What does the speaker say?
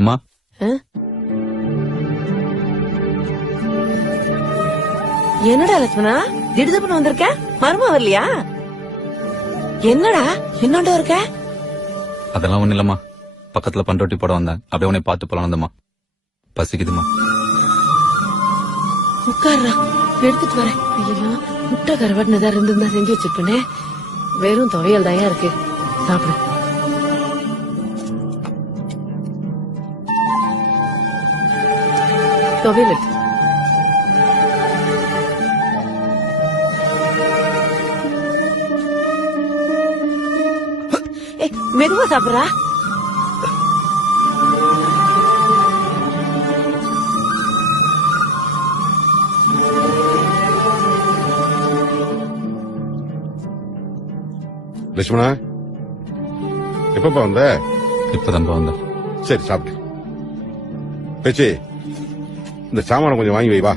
அம்மா என்னடா லட்சுமணா திடுதப்புன்னு வந்திருக்க? மருமா வரலையா? என்னடா என்னோட இருக்க? அதெல்லாம் ஒண்ணு இல்லம்மா, பக்கத்துல பண்ரொட்டி போட வந்தேன், அப்படியே உன்னை பார்த்து போலாம் வந்தம்மா. பசிக்குதுமா. உட்கார்றா, எடுத்துட்டு வரேன். ஐயோ, முட்டை கருவாட்டுன்னு ஏதாவது இருந்திருந்தா செஞ்சு வச்சிருப்பேனே. வெறும் துவையல் தாயா இருக்கு, சாப்பிடு. துவையல் இருக்கு. மெதுவா சாப்பிடுறா. லட்சுமணா, எப்பப்பா வந்த? இப்பதான் வந்தேன். சரி, சாப்பிட்டு பேச்சு இந்த சாமான கொஞ்சம் வாங்கி வை. வா.